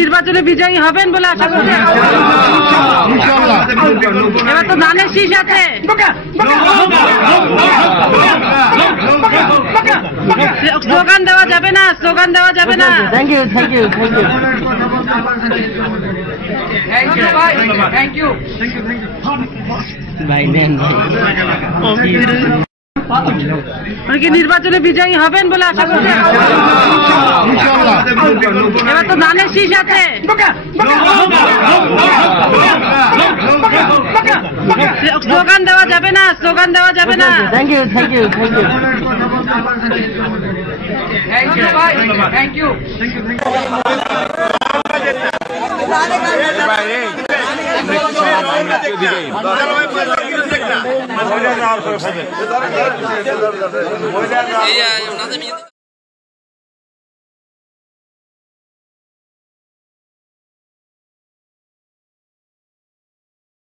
নির্বাচনে বিজয়ী হবেন বলে আশা করছি। এবার তো ধানের শীষ আছে, স্লোগান দেওয়া যাবে না, স্লোগান দেওয়া যাবে না। Thank you thank you thank you thank you ভাই নেন নির্বাচনে বিজয়ী হবেন বলে আশা করছি। এবার তো ধানের শীষ আছে, স্লোগান দেওয়া যাবে না, স্লোগান দেওয়া যাবে না। Thank you thank you thank you thank you এই